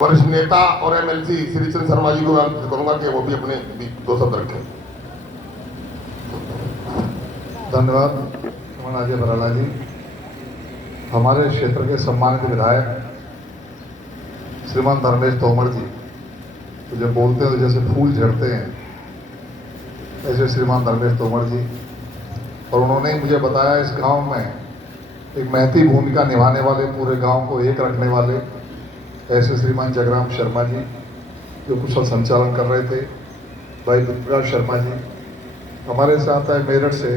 वरिष्ठ नेता और एमएलसी श्री चंद्र शर्मा जी को मैं करूंगा कि वो भी अपने दो शब्द रखें। धन्यवाद श्रीमान अजय बराला जी। हमारे क्षेत्र के सम्मानित विधायक श्रीमान धर्मेश तोमर जी, तो जब बोलते हैं तो जैसे फूल झड़ते हैं, ऐसे श्रीमान धर्मेश तोमर जी। और उन्होंने मुझे बताया इस गांव में एक महती भूमिका निभाने वाले, पूरे गांव को एक रखने वाले ऐसे श्रीमान जगराम शर्मा जी जो कुशल संचालन कर रहे थे, भाई पृथ्वीराज शर्मा जी। हमारे साथ है मेरठ से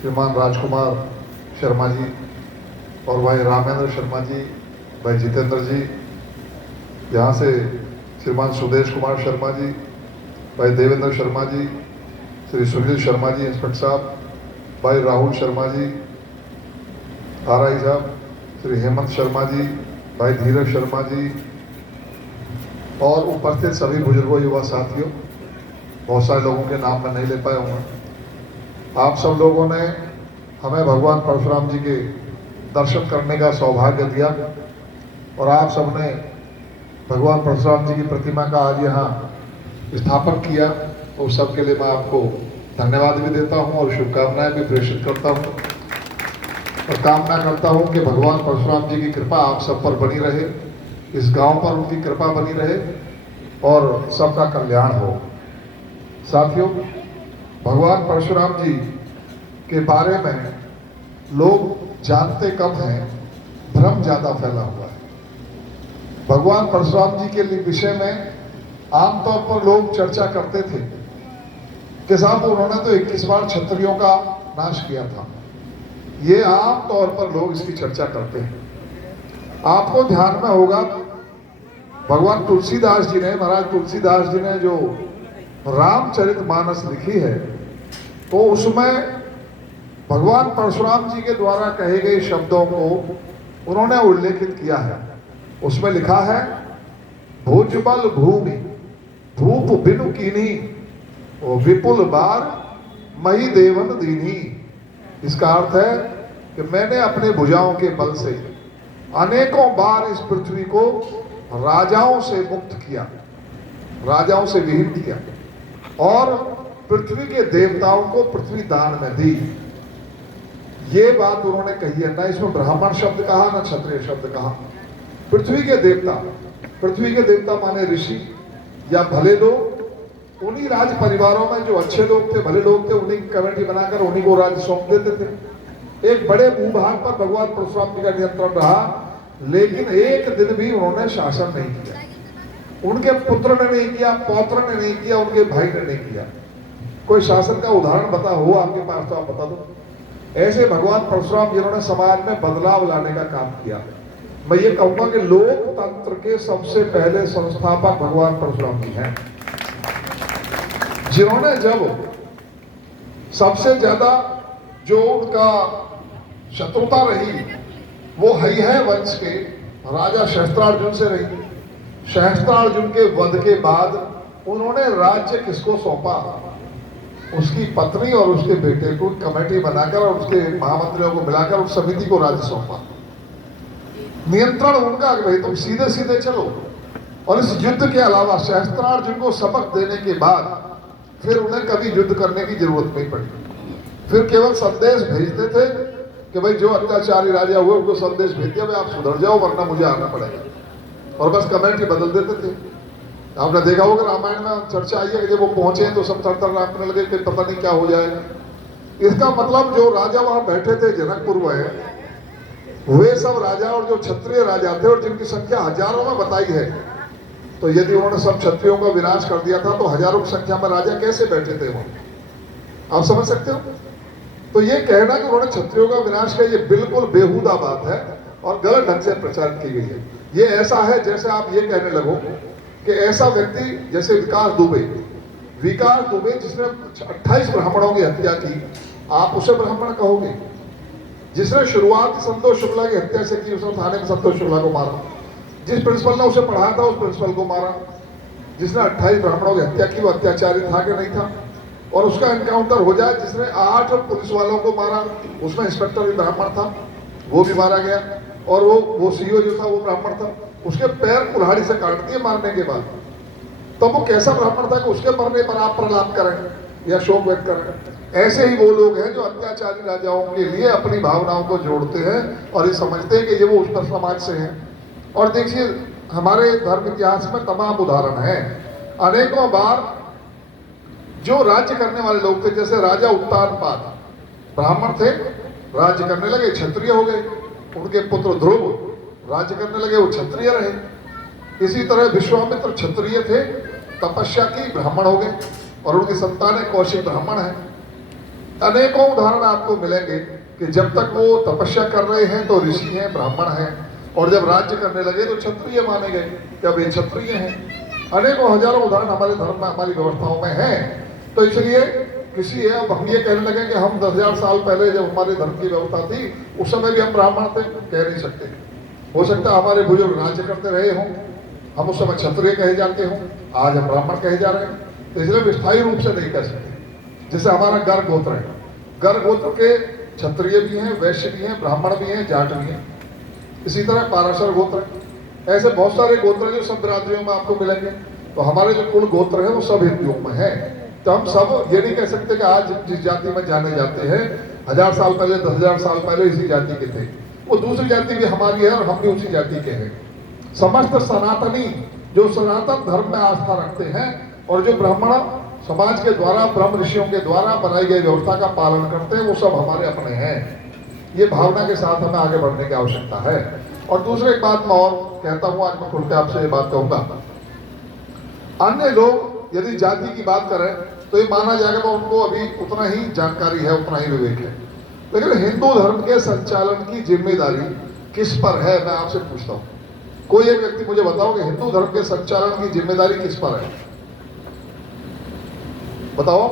श्रीमान राजकुमार शर्मा जी और भाई रामेंद्र शर्मा जी, भाई जितेंद्र जी। यहाँ से श्रीमान सुदेश कुमार शर्मा जी, भाई देवेंद्र शर्मा जी, श्री सुनील शर्मा जी इंस्पेक्टर साहब, भाई राहुल शर्मा जी आरआई साहब, श्री हेमंत शर्मा जी, भाई धीरज शर्मा जी और उपस्थित सभी बुजुर्गों, युवा साथियों। बहुत सारे लोगों के नाम मैं नहीं ले पाया हूँ। आप सब लोगों ने हमें भगवान परशुराम जी के दर्शन करने का सौभाग्य दिया और आप सबने भगवान परशुराम जी की प्रतिमा का आज यहाँ स्थापन किया, तो सब के लिए मैं आपको धन्यवाद भी देता हूँ और शुभकामनाएं भी प्रेषित करता हूँ और कामना करता हूँ कि भगवान परशुराम जी की कृपा आप सब पर बनी रहे, इस गांव पर उनकी कृपा बनी रहे और सबका कल्याण हो। साथियों, भगवान परशुराम जी के बारे में लोग जानते कम हैं, भ्रम ज़्यादा फैला हुआ है। भगवान परशुराम जी के विषय में आमतौर पर लोग चर्चा करते थे कि साहब उन्होंने तो 21 बार क्षत्रियों का नाश किया था। ये आम तौर पर लोग इसकी चर्चा करते हैं। आपको ध्यान में होगा भगवान तुलसीदास जी ने, महाराज तुलसीदास जी ने जो रामचरितमानस लिखी है, तो उसमें भगवान परशुराम जी के द्वारा कहे गए शब्दों को उन्होंने उल्लेखित किया है। उसमें लिखा है, भुजबल भूमि भूप बिनु कीनी विपुल बार मही देवन दीनी। इसका अर्थ है कि मैंने अपने भुजाओं के बल से अनेकों बार इस पृथ्वी को राजाओं से मुक्त किया, राजाओं से विहीन किया और पृथ्वी के देवताओं को पृथ्वी दान में दी। ये बात उन्होंने कही है। ना इसमें ब्राह्मण शब्द कहा, ना क्षत्रिय शब्द कहा। पृथ्वी के देवता, पृथ्वी के देवता माने ऋषि या भले लोग, उन्हीं राज परिवारों में जो अच्छे लोग थे, भले लोग थे, उन्हीं की कमेटी बनाकर उन्हीं को राज्य सौंप देते थे। एक बड़े भूभाग पर भगवान परशुराम जी का नियंत्रण रहा, लेकिन एक दिन भी उन्होंने शासन नहीं किया। उनके पुत्र ने नहीं किया, पौत्र ने नहीं किया, उनके भाई ने नहीं किया। कोई शासन का उदाहरण बता हो आपके पास तो आप बता दो। ऐसे भगवान परशुराम जिन्होंने समाज में बदलाव लाने का काम किया। मैं ये कहूंगा कि लोकतंत्र के सबसे पहले संस्थापक भगवान परशुराम जी हैं, जिन्होंने जब सबसे ज्यादा जो उनका शत्रुता रही वो है वंश के राजा सहस्त्रार्जुन से रही। सहस्त्रार्जुन के वध के बाद उन्होंने राज्य किसको सौंपा? उसकी पत्नी और उसके बेटे को कमेटी बनाकर और उसके महामंत्रियों को मिलाकर उस समिति को राज्य सौंपा। नियंत्रण उनका, भाई तुम सीधे सीधे चलो। और इस युद्ध के अलावा सहस्त्रार्जुन को सबक देने के बाद फिर उन्हें कभी युद्ध करने की जरूरत नहीं पड़ी। फिर केवल संदेश भेजते थे कि भाई जो अत्याचारी राजा हुए उनको संदेश भेज दिया, भाई आप सुधर जाओ वरना मुझे आना पड़ेगा, और बस कमेटी बदल देते थे। आपने देखा होगा रामायण में चर्चा आई है कि जब वो पहुंचे तो सब थर-थर कांपने लगे कि पता नहीं क्या हो जाएगा। इसका मतलब जो राजा वहां बैठे थे जनकपुर में, वे सब राजा और जो क्षत्रिय राजा थे और जिनकी संख्या हजारों में बताई है, तो यदि उन्होंने सब क्षत्रियों का विनाश कर दिया था तो हजारों की संख्या में राजा कैसे बैठे थे वो? आप समझ सकते हो? तो ये कहना कि उन्होंने क्षत्रियों का विनाश किया, ये बिल्कुल बेहुदा बात है और गलत ढंग से प्रचारित की गई है। ये ऐसा है जैसे आप ये कहने लगो कि ऐसा व्यक्ति जैसे विकास दुबे जिसने 28 ब्राह्मणों की हत्या की, आप उसे ब्राह्मण कहोगे? जिसने शुरुआत संतोष शुक्ला की हत्या से की, उसने थाने में संतोष शुक्ला को मारा। जिस प्रिंसिपल ने उसे पढ़ाया था उस प्रिंसिपल को मारा। जिसने 28 ब्राह्मणों की हत्या की वो अत्याचारी था कि नहीं था? और उसका एनकाउंटर हो जाए, जिसने 8 पुलिस वालों को मारा, उसमें इंस्पेक्टर भी ब्राह्मण था, वो भी मारा गया। और वो सीईओ जो था वो ब्राह्मण था। उसके पैर कुल्हाड़ी से काट दिए मारने के बाद। तो वो कैसा ब्राह्मण था कि उसके मरने पर आप प्रलाप करें या शोक व्यक्त करें। ऐसे ही वो लोग हैं जो अत्याचारी राजाओं के लिए अपनी भावनाओं को जोड़ते हैं और ये समझते हैं कि ये वो उच्च समाज से हैं। और देखिए हमारे धर्म इतिहास में तमाम उदाहरण हैं। अनेकों बार जो राज्य करने वाले लोग थे, जैसे राजा उत्तानपाद ब्राह्मण थे, राज्य करने लगे, क्षत्रिय हो गए। उनके पुत्र ध्रुव राज्य करने लगे, वो क्षत्रिय रहे। इसी तरह विश्वामित्र क्षत्रिय थे, तपस्या की, ब्राह्मण हो गए और उनकी संतानें कौशिक ब्राह्मण है। अनेकों उदाहरण आपको मिलेंगे कि जब तक वो तपस्या कर रहे हैं तो ऋषि हैं, ब्राह्मण हैं, और जब राज्य करने लगे तो क्षत्रिय माने गए कि अब ये क्षत्रिय हैं। अनेकों हजारों उदाहरण हमारे धर्म में, हमारी व्यवस्थाओं में हैं। तो इसलिए किसी है, अब हम ये कहने लगे कि हम 10,000 साल पहले जब हमारे धर्म की व्यवस्था थी उस समय भी हम ब्राह्मण थे, कह नहीं सकते। हो सकता है हमारे बुजुर्ग राज्य करते रहे हों, हम उस समय क्षत्रिय कहे जाते हों, आज हम ब्राह्मण कहे जा रहे हैं। तो इसलिए विस्थायी रूप से नहीं कह सकते। जैसे हमारा गर्ग गोत्र है, गर्ग गोत्र के क्षत्रिय भी हैं, वैश्य भी हैं, ब्राह्मण भी हैं, जाट भी हैं। इसी तरह पाराशर गोत्र, ऐसे बहुत सारे गोत्र जो सब बिरादरियों में आपको मिलेंगे। तो हमारे जो कुल गोत्र है वो सब हिंदुओं में है। तो हम सब ये नहीं कह सकते कि आज जिस जाति में जाने जाते हैं 1000 साल पहले, 10,000 साल पहले इसी जाति के थे, वो दूसरी जाति भी हमारी है और हम भी उसी जाति के हैं। समस्त सनातनी जो सनातन धर्म में आस्था रखते हैं और जो ब्राह्मण समाज के द्वारा, ब्रह्म ऋषियों के द्वारा बनाई गई व्यवस्था का पालन करते हैं, वो सब हमारे अपने हैं। ये भावना के साथ हमें आगे बढ़ने की आवश्यकता है। और दूसरी एक बात मैं और कहता हूँ, आज मैं खुल के आपसे ये बात कहूंगा। अन्य लोग यदि जाति की बात करें तो ये माना जाएगा कि उनको अभी उतना ही जानकारी है, उतना ही विवेक है। लेकिन हिंदू धर्म के संचालन की जिम्मेदारी किस पर है, मैं आपसे पूछता हूँ। कोई एक व्यक्ति मुझे बताओ कि हिंदू धर्म के संचालन की जिम्मेदारी किस पर है? बताओ,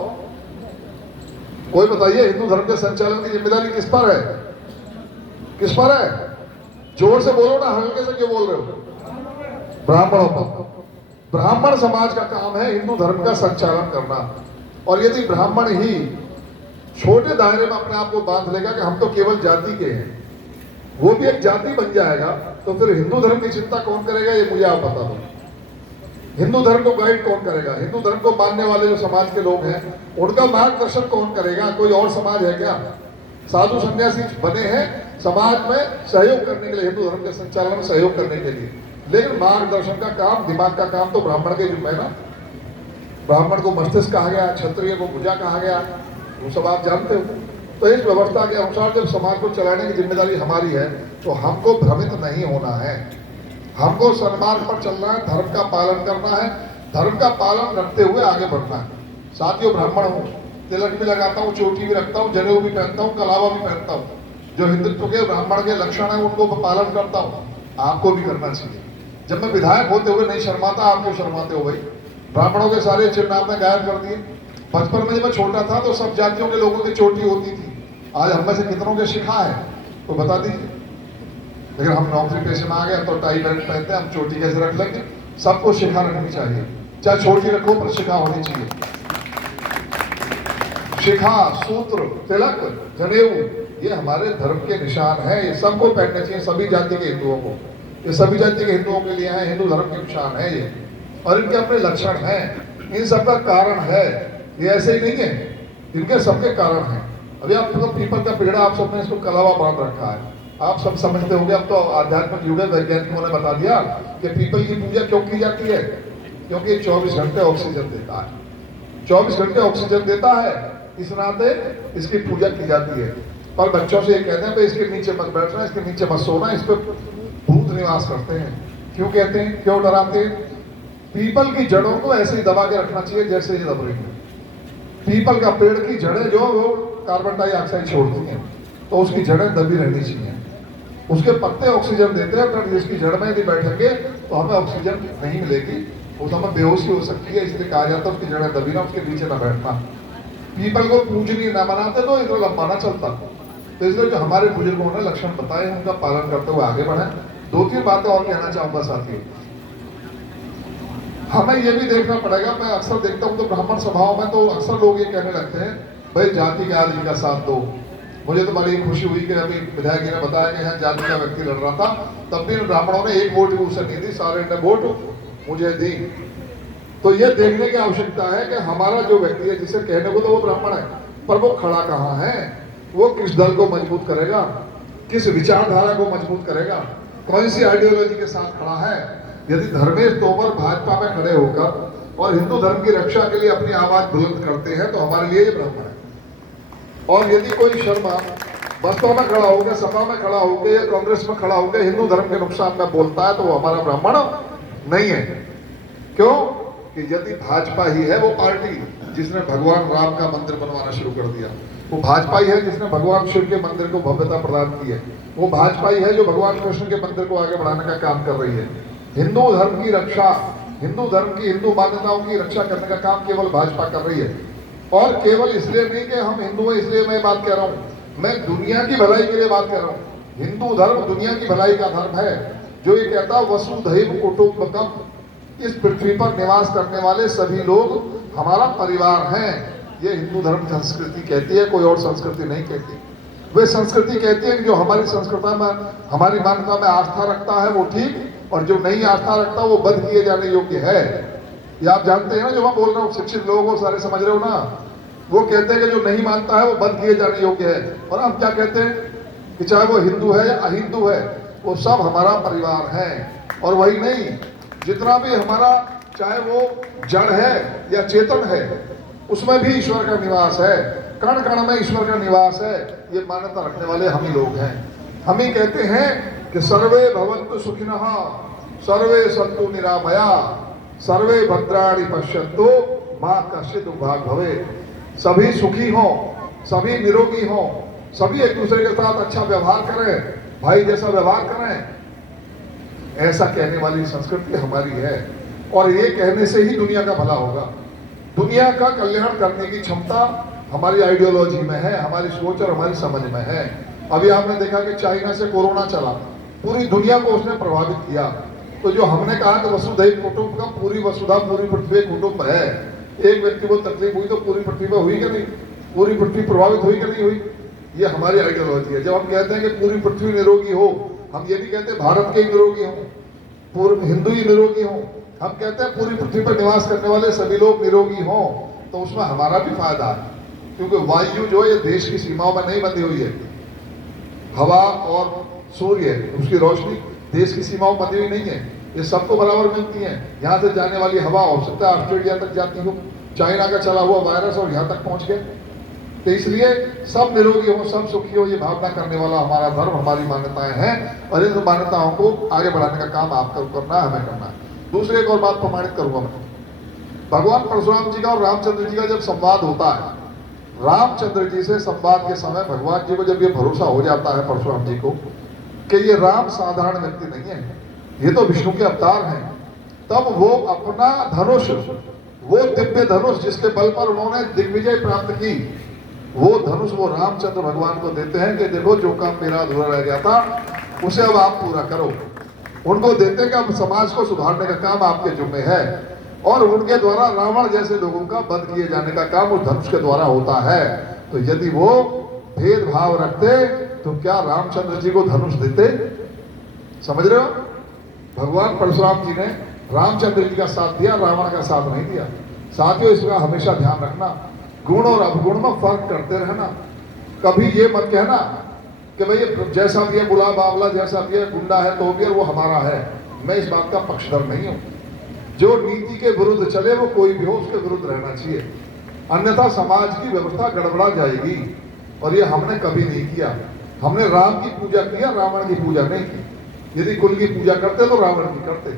कोई बताइए, हिंदू धर्म के संचालन की जिम्मेदारी किस पर है? किस पर है? जोर से बोलो ना, हल्के से क्यों बोल रहे हो? ब्राह्मणों पर। ब्राह्मण समाज का काम है हिंदू धर्म का संचालन करना। और यदि ब्राह्मण ही छोटे दायरे में अपने आप को बांध लेगा कि हम तो केवल जाति के हैं, वो भी एक जाति बन जाएगा, तो फिर हिंदू धर्म की चिंता कौन करेगा, ये मुझे आप बता दो। हिंदू धर्म को गाइड कौन करेगा? हिंदू धर्म को मानने वाले जो समाज के लोग हैं उनका मार्गदर्शन कौन करेगा? कोई और समाज है क्या? साधु सन्यासी बने हैं समाज में सहयोग करने के लिए, हिंदू धर्म के संचालन में सहयोग करने के लिए, लेकिन मार्गदर्शन का काम, दिमाग का काम तो ब्राह्मण के जिम्मे है ना। ब्राह्मण को मस्तिष्क कहा गया, क्षत्रिय को भुजा कहा गया, वो सब आप जानते हो। तो इस व्यवस्था के अनुसार जब समाज को चलाने की जिम्मेदारी हमारी है तो हमको भ्रमित नहीं होना है, हमको सन्मार्ग पर चलना है, धर्म का पालन करना है, धर्म का पालन करते हुए आगे बढ़ना है। साथियों, ब्राह्मण हूँ, तिलक भी लगाता हूँ, चोटी भी रखता हूँ, जनेऊ भी पहनता हूँ, कलावा भी पहनता हूँ। जो हिंदुत्व के ब्राह्मण के लक्षण है उनको पालन करता हूँ, आपको भी करना चाहिए। जब मैं विधायक होते हुए नहीं शर्माता, आप क्यों शर्माते हो भाई? ब्राह्मणों के सारे चिन्ह आपने गायब कर दिए। बचपन में जब मैं छोटा था तो सब जातियों के लोगों की चोटी होती थी, आज हम में से कितनों के शिखा है तो बता दीजिए। लेकिन हम नौकरी पेशे में आ गए तो टाई बेल्ट पहनते हैं, हम चोटी कैसे रख लेंगे? सबको शिखा रखनी चाहिए, चाहे छोटी रखो पर शिखा होनी चाहिए। शिखा, सूत्र, तिलक, जनेऊ, ये हमारे धर्म के निशान है, ये सबको पहनना चाहिए, सभी जाति के हिंदुओं को। ये सभी जाति के हिंदुओं के लिए है, हिंदू धर्म के निशान है ये, और इनके अपने लक्षण हैं, इन सबका कारण है। ये ऐसे ही नहीं है, इनके सबके कारण है। अभी आप पीपल का पेड़, आप सबने इसको कलावा बांध रखा है, आप सब समझते होंगे। अब तो आध्यात्मिक युग है, वैज्ञानिकों ने बता दिया कि पीपल की पूजा क्यों की जाती है, क्योंकि ये 24 घंटे ऑक्सीजन देता है। 24 घंटे ऑक्सीजन देता है, इस नाते इसकी पूजा की जाती है। पर बच्चों से ये कहते हैं भाई इसके नीचे मत बैठना, इसके नीचे मत सोना, इस पर भूत निवास करते हैं। क्यों कहते हैं, क्यों डराते हैं? पीपल की जड़ों को ऐसे ही दबा के रखना चाहिए जैसे ये दब रही है। पीपल का पेड़ की जड़ें जो वो कार्बन डाइऑक्साइड छोड़ती हैं, तो उसकी जड़ें दबी रहनी चाहिए। उसके पत्ते ऑक्सीजन देते हैं, अगर इसकी जड़ में यदि बैठेंगे तो हमें ऑक्सीजन नहीं मिलेगी, उस हमें बेहोशी हो सकती है। इसलिए कहा जाता है उसकी जड़ें दबी ना, उसके नीचे ना बैठना। पीपल को पूजनीय ना बनाते तो इतना लंबा ना चलता। तो इसलिए जो हमारे बुजुर्गों ने लक्षण बताए उनका पालन करते हुए आगे बढ़े। 2-3 बातें और कहना चाहूंगा साथियों। हमें ये भी देखना पड़ेगा, मैं अक्सर देखता हूँ तो ब्राह्मण सभाओं में तो अक्सर लोग ये कहने लगते हैं भाई जाति के आदमी का साथ दो, मुझे तो बड़ी खुशी हुई कि अभी विधायक जी ने बताया कि यहाँ जाति का व्यक्ति लड़ रहा था, तब भी ब्राह्मणों ने एक वोट भी उसे नहीं दी, सारे ने वोट मुझे दी। तो ये देखने की आवश्यकता है कि हमारा जो व्यक्ति है, जिसे कहने को तो वो ब्राह्मण है, पर वो खड़ा कहाँ है, वो किस दल को मजबूत करेगा, किस विचारधारा को मजबूत करेगा, कौन सी आइडियोलॉजी के साथ खड़ा है। यदि धर्मेश तोमर भाजपा में खड़े होकर और हिंदू धर्म की रक्षा के लिए अपनी आवाज बुलंद करते हैं तो हमारे लिए ये ब्राह्मण है। और यदि कोई शर्मा बसपा में खड़ा हो गया, सपा में खड़ा हो गया या कांग्रेस में खड़ा हो गया, हिंदू धर्म के नुकसान में बोलता है, तो वो हमारा ब्राह्मण नहीं है। क्यों कि यदि भाजपा ही है वो पार्टी जिसने भगवान राम का मंदिर बनवाना शुरू कर दिया, वो भाजपा ही है जिसने भगवान शिव के मंदिर को भव्यता प्रदान की है, वो भाजपा ही है जो भगवान कृष्ण के मंदिर को आगे बढ़ाने का काम कर रही है। हिंदू धर्म की रक्षा, हिंदू धर्म की, हिंदू मान्यताओं की रक्षा करने का काम केवल भाजपा कर रही है। और केवल इसलिए नहीं कि हम हिंदू हैं इसलिए मैं बात कह रहा हूँ, मैं दुनिया की भलाई के लिए बात कर रहा हूँ। हिंदू धर्म दुनिया की भलाई का धर्म है, जो ये कहता वसुधैव कुटुंबकम, इस पृथ्वी पर निवास करने वाले सभी लोग हमारा परिवार हैं। ये हिंदू धर्म संस्कृति कहती है, कोई और संस्कृति नहीं कहती। वे संस्कृति कहती है कि जो हमारी संस्कृति में, हमारी मान्यता में आस्था रखता है वो ठीक, और जो नहीं आस्था रखता वो बंद किए जाने योग्य है। ये आप जानते हैं ना, जो मैं बोल रहा हूँ, शिक्षित लोगों को सारे समझ रहे हो ना। वो कहते हैं कि जो नहीं मानता है वो बंद किए जाने योग्य है, और हम क्या कहते हैं कि चाहे वो हिंदू है या अहिंदू है, वो सब हमारा परिवार है। और वही नहीं, जितना भी हमारा, चाहे वो जड़ है या चेतन है, उसमें भी ईश्वर का निवास है, कण कण में ईश्वर का निवास है। ये मान्यता रखने वाले हम ही लोग हैं। हम ही कहते हैं कि सर्वे भवन्तु सुखिनः, सर्वे सन्तु निरामया, सर्वे भद्राणि पश्यन्तु मा कश्चित् दुर्भाग् भवेत्। सभी सुखी हों, सभी निरोगी हों, सभी एक दूसरे के साथ अच्छा व्यवहार करें, भाई जैसा व्यवहार करें, ऐसा कहने वाली संस्कृति हमारी है। और ये कहने से ही दुनिया का भला होगा। दुनिया का कल्याण करने की क्षमता हमारी आइडियोलॉजी में है, हमारी सोच और हमारी समझ में है। अभी आपने देखा कि चाइना से कोरोना चला, पूरी दुनिया को उसने प्रभावित किया। तो जो हमने कहा कि वसुधैव कुटुंबकम, पूरी वसुधा, पूरी पृथ्वी कुटुंब है, एक व्यक्ति को तकलीफ हुई तो पूरी पृथ्वी पर हुई कि नहीं, पूरी पृथ्वी प्रभावित हुई कि नहीं हुई। ये हमारी आइडियोलॉजी है। जब हम कहते हैं कि पूरी पृथ्वी निरोगी हो, हम ये भी कहते हैं भारत के ही निरोगी हो, पूर्व हिंदू ही निरोगी हो, हम कहते हैं पूरी पृथ्वी पर निवास करने वाले सभी लोग निरोगी हों, तो उसमें हमारा भी फायदा है। क्योंकि वायु जो है ये देश की सीमाओं में नहीं बंधी हुई है, हवा और सूर्य उसकी रोशनी देश की सीमाओं में बंधी हुई नहीं है, ये सबको बराबर मिलती है। यहाँ से जाने वाली हवा हो सकता है ऑस्ट्रेलिया तक जाती हो, चाइना का चला हुआ वायरस और यहाँ तक पहुँच गए। तो इसलिए सब निरोगी हो, सब सुखी हो, ये भावना करने वाला हमारा धर्म, हमारी मान्यताएं हैं। और इन मान्यताओं को आगे बढ़ाने का काम आपको करना है, हमें करना है। दूसरी एक और बात प्रमाणित करूंगा मैं, भगवान परशुराम जी का और रामचंद्र जी का जब संवाद होता है, रामचंद्र जी से संवाद के समय भगवान जी को जब ये भरोसा हो जाता है परशुराम जी को कि ये राम साधारण व्यक्ति नहीं है, ये तो विष्णु के अवतार हैं, तब वो अपना धनुष, वो दिव्य धनुष जिसके बल पर उन्होंने दिग्विजय प्राप्त की, वो धनुष वो रामचंद्र भगवान को देते हैं कि देखो जो काम मेरा अधूरा रह गया था उसे अब आप पूरा करो। उनको देते हैं कि अब समाज को सुधारने का काम आपके जुम्मे है, और उनके द्वारा रावण जैसे लोगों का वध किए जाने का काम उस धनुष के द्वारा होता है। तो यदि वो भेदभाव रखते तो क्या रामचंद्र जी को धनुष देते? समझ रहे हो? भगवान परशुराम जी ने रामचंद्र जी का साथ दिया, रावण का साथ नहीं दिया। साथियों, इसका हमेशा ध्यान रखना, गुण और अवगुण में फर्क करते रहना। कभी ये मत कहना कि भाई जैसा भी है बुला बावला, जैसा भी है गुंडा है तो भी वो हमारा है। मैं इस बात का पक्षधर नहीं हूँ। जो नीति के विरुद्ध चले वो कोई भी हो उसके विरुद्ध रहना चाहिए, अन्यथा समाज की व्यवस्था गड़बड़ा जाएगी। और ये हमने कभी नहीं किया। हमने राम की पूजा किया, रावण की पूजा नहीं की। यदि कुल की पूजा करते तो रावण की करते,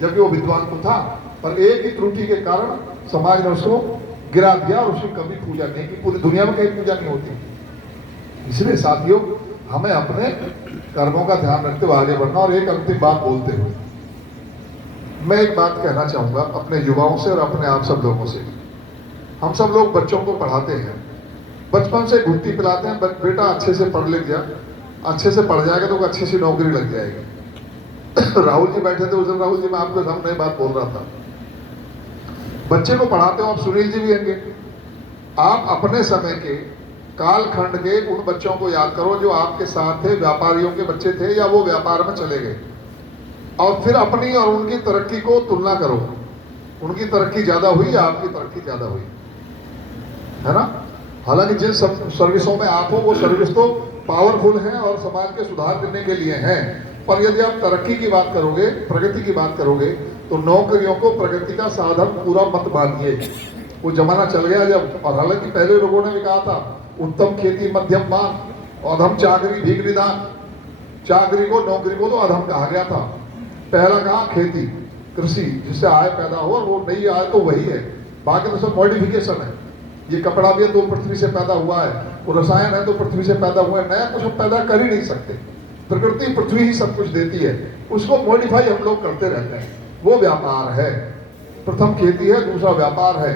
जबकि वो विद्वान तो था, पर एक ही त्रुटि के कारण समाज ने उसको गिरा दिया और उसकी कभी पूजा नहीं की। पूरी दुनिया में कहीं पूजा नहीं होती। इसलिए साथियों, हमें अपने कर्मों का ध्यान रखते हुए आगे बढ़ना। और एक अंतिम बात बोलते हुए मैं एक बात कहना चाहूँगा अपने युवाओं से और अपने आप सब लोगों से। हम सब लोग बच्चों को पढ़ाते हैं, बचपन से घुट्टी पिलाते हैं, बेटा अच्छे से पढ़ लिख जा, अच्छे से पढ़ जाएगा तो अच्छी सी नौकरी लग जाएगी। राहुल जी बैठे थे उस दिन, राहुल जी मैं आपके सामने बात बोल रहा था, बच्चे को पढ़ाते हो आप, सुनील जी भी होंगे, आप अपने समय के कालखंड के उन बच्चों को याद करो जो आपके साथ थे, व्यापारियों के बच्चे थे या वो व्यापार में चले गए, और फिर अपनी और उनकी तरक्की को तुलना करो। उनकी तरक्की ज्यादा हुई या आपकी तरक्की ज्यादा हुई, है ना? हालांकि जिन सर्विसों में आप हो वो सर्विस तो पावरफुल है और समाज के सुधार करने के लिए हैं, पर यदि आप तरक्की की बात करोगे, प्रगति की बात करोगे, तो नौकरियों को प्रगति का साधन पूरा मत मानिए। वो जमाना चल गया जब, और हालांकि पहले लोगों ने भी कहा था उत्तम खेती मध्यम मान, अधम चाकरी भीख निदान। चाकरी को, नौकरी को तो अधम कहा गया था। पहला कहा खेती, कृषि, जिससे आय पैदा हो, और वो नई आय तो वही है, बाकी तो सब मॉडिफिकेशन है। ये कपड़ा भी है तो पृथ्वी से पैदा हुआ है, वो रसायन है तो पृथ्वी से पैदा हुआ है, नया कुछ हम पैदा कर ही नहीं सकते। प्रकृति, पृथ्वी ही सब कुछ देती है, उसको मॉडिफाई हम लोग करते रहते हैं। वो व्यापार है। प्रथम खेती है, दूसरा व्यापार है,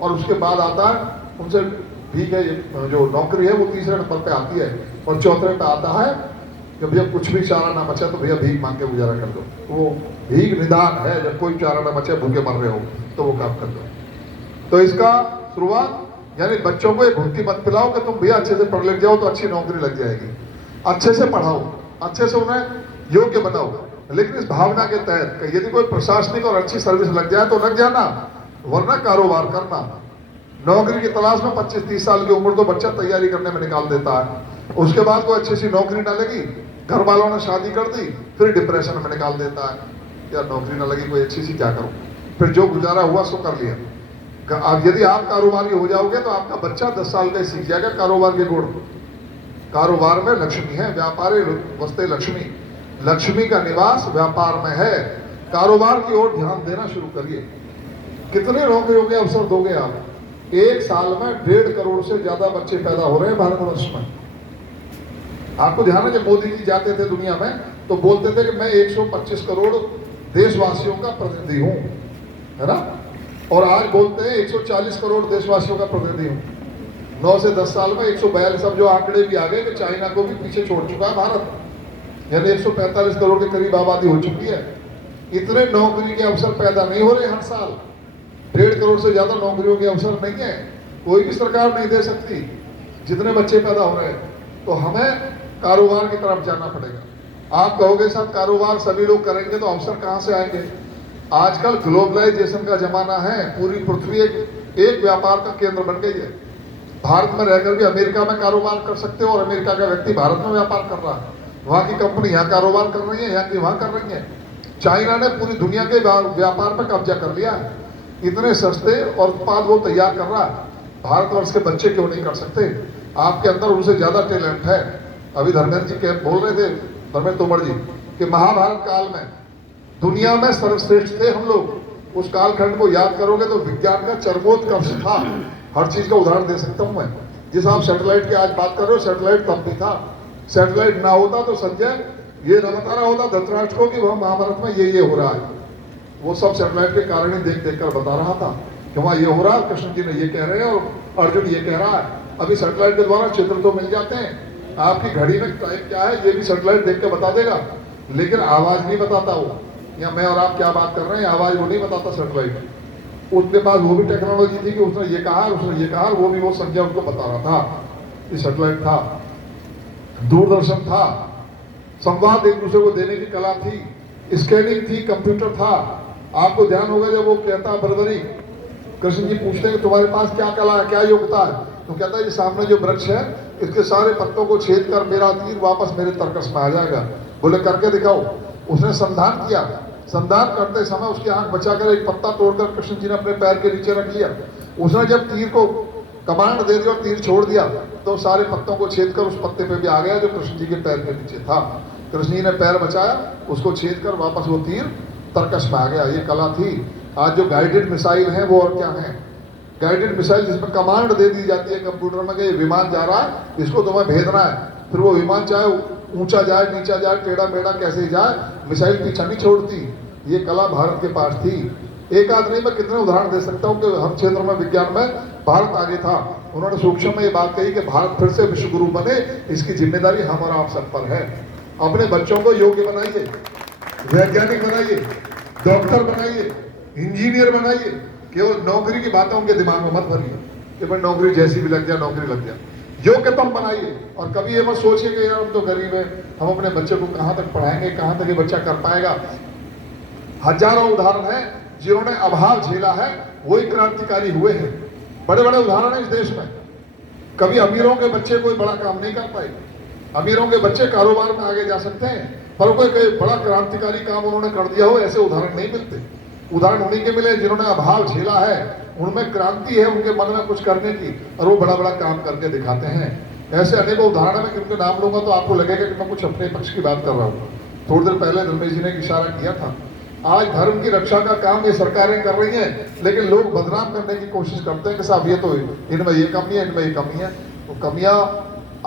और उसके बाद आता है उनसे ठीक है, जो नौकरी है वो तीसरे नंबर पे आती है, और चौथे पे आता है कि भैया कुछ भी चारा ना बचा तो भैया भीख मांग के गुजारा कर दो। वो भीख निदान है, जब कोई चारा ना बचे, भूखे मर रहे हो तो वो काम कर दो। तो इसका शुरुआत, यानी बच्चों को एक घुट्टी मत पिलाओ कि तुम भैया अच्छे से पढ़ लिख जाओ तो अच्छी नौकरी लग जाएगी। अच्छे से पढ़ाओ, अच्छे से उन्हें योग्य बनाओ, लेकिन इस भावना के तहत कि यदि कोई प्रशासनिक और अच्छी सर्विस लग जाए तो लग जाना, वरना कारोबार करना। नौकरी की तलाश में 25-30 साल की उम्र तो बच्चा तैयारी करने में निकाल देता है। उसके बाद कोई अच्छी सी नौकरी ना लगी, घर वालों ने शादी कर दी, फिर डिप्रेशन में निकाल देता है, यार नौकरी ना लगी, कोई अच्छी सी क्या करूं, फिर जो गुजारा हुआ सो कर लिया। अब यदि आप कारोबारी हो जाओगे तो आपका बच्चा 10 साल का सीख जाएगा कारोबार के गुण। कारोबार में लक्ष्मी है, व्यापारे वस्ते लक्ष्मी, लक्ष्मी का निवास व्यापार में है। कारोबार की ओर ध्यान देना शुरू करिए। कितने नौकरियों के अवसर दोगे आप? एक साल में 1.5 करोड़ से ज्यादा बच्चे पैदा हो रहे हैं भारतवर्ष में। आपको ध्यान है, जब मोदी जी जाते थे दुनिया में तो बोलते थे कि मैं 125 करोड़ देशवासियों का प्रतिनिधि हूं, है ना? और आज बोलते हैं 140 करोड़ देशवासियों का प्रतिनिधि हूं। 9 से 10 साल में 142, अब जो आंकड़े भी आ गए कि चाइना को भी पीछे छोड़ चुका है भारत, यानी 145 करोड़ के करीब आबादी हो चुकी है। इतने नौकरी के अवसर पैदा नहीं हो रहे हर साल। 1.5 करोड़ से ज्यादा नौकरियों के अवसर नहीं है, कोई भी सरकार नहीं दे सकती जितने बच्चे पैदा हो रहे हैं। तो हमें कारोबार की तरफ जाना पड़ेगा। आप कहोगे साहब कारोबार सभी लोग करेंगे तो अवसर कहां से आएंगे? आजकल ग्लोबलाइजेशन का जमाना है, पूरी पृथ्वी एक व्यापार का केंद्र बन गई है। भारत में रहकर भी अमेरिका में कारोबार कर सकते हो, और अमेरिका का व्यक्ति भारत में व्यापार कर रहा है। वहां की कंपनी यहाँ कारोबार कर रही है, यहाँ की वहां कर रही है। चाइना ने पूरी दुनिया के व्यापार पर कब्जा कर लिया है। इतने सस्ते और उत्पाद वो तैयार कर रहा है, भारतवर्ष के बच्चे क्यों नहीं कर सकते? आपके अंदर उनसे ज्यादा टैलेंट है। अभी धर्मेंद्र जी के बोल रहे थे, धर्मेंद्र तोमर जी, कि महाभारत काल में दुनिया में सर्वश्रेष्ठ थे हम लोग। उस कालखंड को याद करोगे तो विज्ञान का चरमोत्कर्ष था। हर चीज का उदाहरण दे सकता हूं मैं। जिस आप सैटेलाइट की आज बात कर रहे हो, सैटेलाइट तब भी था। सैटेलाइट ना होता तो संजय ये न बता रहा होता धृतराष्ट्र को कि वह महाभारत में ये हो रहा है। वो सब सैटेलाइट के कारण ही देख देख कर बता रहा था कि वहां ये हो रहा है, कृष्ण जी ने ये कह रहे हैं और अर्जुन ये कह रहा है। अभी सैटेलाइट के द्वारा चित्र तो मिल जाते हैं, आपकी घड़ी में टाइम क्या है ये भी सैटेलाइट देख के बता देगा, लेकिन आवाज नहीं बताता वो। या मैं और आप क्या बात कर रहे हैं, आवाज वो नहीं बताता सैटेलाइट। उसके पास वो भी टेक्नोलॉजी थी कि उसने ये कहा, उसने ये कहा, वो भी वो संजय उनको बता रहा था। ये सैटेलाइट था, दूरदर्शन था, संवाद एक दूसरे को देने की कला थी, स्कैनिंग थी, कंप्यूटर था। आपको ध्यान होगा जब वो कहता बरबरी, कृष्ण जी पूछते हैं कि तुम्हारे पास क्या कला है, क्या योग्यता है? तो कहता है ये सामने जो वृक्ष है इसके सारे पत्तों को छेद कर मेरा तीर वापस मेरे तर्कस में आ जाएगा। बोले करके दिखाओ। उसने संधान किया। संधान करते समय उसकी आंख बचाकर एक पत्ता तोड़कर कृष्ण जी ने अपने पैर के नीचे रख लिया। उसने जब तीर को कमांड दे दी और तीर छोड़ दिया तो सारे पत्तों को छेद कर उस पत्ते पे भी आ गया जो कृष्ण जी के पैर के नीचे था। कृष्ण जी ने पैर बचाया, उसको छेद कर वापस वो तीर तर्कस में आ गया। ये कला थी। आज जो गाइडेड मिसाइल है वो और क्या है? गाइडेड मिसाइल जिसमें कमांड दे दी जाती है कंप्यूटर में कि ये विमान जा रहा है, इसको तुम्हें भेजना है। फिर वो विमान चाहे ऊंचा जाए, नीचा जाए, टेढ़ा मेढ़ा कैसे ही जाए, मिसाइल पीछा नहीं छोड़ती। ये कला भारत के पास थी। एक आदमी में कितने उदाहरण दे सकता हूँ कि हर क्षेत्र में विज्ञान में भारत आगे था। उन्होंने सूक्ष्म में ये बात कही कि भारत फिर से विश्व गुरु बने, इसकी जिम्मेदारी हमारा आप सब पर है। अपने बच्चों को योग्य बनाइए, वैज्ञानिक बनाइए, डॉक्टर बनाइए, इंजीनियर बनाइए। केवल नौकरी की बातें उनके दिमाग में मत भरिए कि भाई नौकरी जैसी भी लग जाए, नौकरी लग जाए। योग्यतम बनाइए। और कभी ये मत सोचिए कि यार हम तो गरीब हैं, हम अपने बच्चे को कहाँ तक पढ़ाएंगे, कहाँ तक ये बच्चा कर पाएगा। हजारों उदाहरण हैं जिन्होंने अभाव झेला है, वही क्रांतिकारी हुए हैं। बड़े बड़े उदाहरण हैं इस देश में। कभी अमीरों के बच्चे कोई बड़ा काम नहीं कर पाए, अमीरों के बच्चे कारोबार में आगे जा सकते हैं, पर कोई बड़ा क्रांतिकारी काम उन्होंने कर दिया हो, ऐसे उदाहरण नहीं मिलते। उदाहरण उन्हीं के मिले जिन्होंने अभाव झेला है, उनमें क्रांति है उनके मन में कुछ करने की, और वो बड़ा बड़ा काम करके दिखाते हैं। ऐसे अनेकों उदाहरण में जिनके नाम लूंगा तो आपको लगेगा कि मैं कुछ अपने पक्ष की बात कर रहा हूँ। थोड़ी देर पहले धर्मेश जी ने एक इशारा किया था, आज धर्म की रक्षा का काम ये सरकारें कर रही हैं, लेकिन लोग बदनाम करने की कोशिश करते हैं कि साहब ये तो इनमें ये कमी है, इनमें ये कमी है। तो कमियां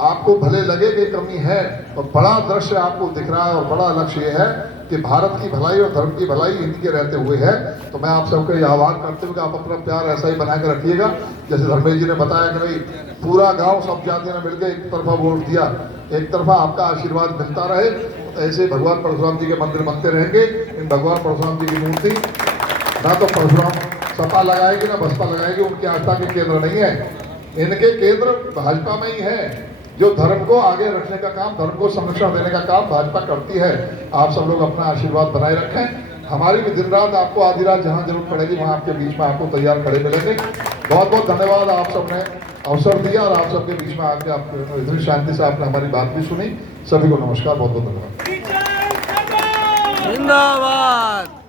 आपको भले लगे कि कमी है, और बड़ा दृश्य आपको दिख रहा है और बड़ा लक्ष्य ये है कि भारत की भलाई और धर्म की भलाई इनके रहते हुए है। तो मैं आप सबको ये आह्वान करते हुए कि आप अपना प्यार ऐसा ही बना कर रखिएगा। जैसे धर्मेश जी ने बताया कि भाई पूरा गांव सब जातियों ने मिलकर एक तरफा वोट दिया, एक तरफा आपका आशीर्वाद मिलता रहे, तो ऐसे भगवान परशुराम जी के मंदिर बनते रहेंगे। इन भगवान परशुराम जी की मूर्ति ना तो परशुराम सपा लगाएगी ना बसपा लगाएगी, उनकी आस्था के केंद्र नहीं है, इनके केंद्र भाजपा में ही है। जो धर्म को आगे रखने का काम, धर्म को संरक्षण देने का काम भाजपा करती है। आप सब लोग अपना आशीर्वाद बनाए रखें। हमारी भी दिन रात आपको आधी रात जहां जरूरत पड़ेगी वहां आपके बीच में आपको तैयार खड़े मिलेंगे। बहुत बहुत धन्यवाद, आप सबने अवसर दिया और आप सबके बीच में आके आपके इतनी शांति से आपने हमारी बात भी सुनी। सभी को नमस्कार, बहुत बहुत धन्यवाद। जिंदाबाद।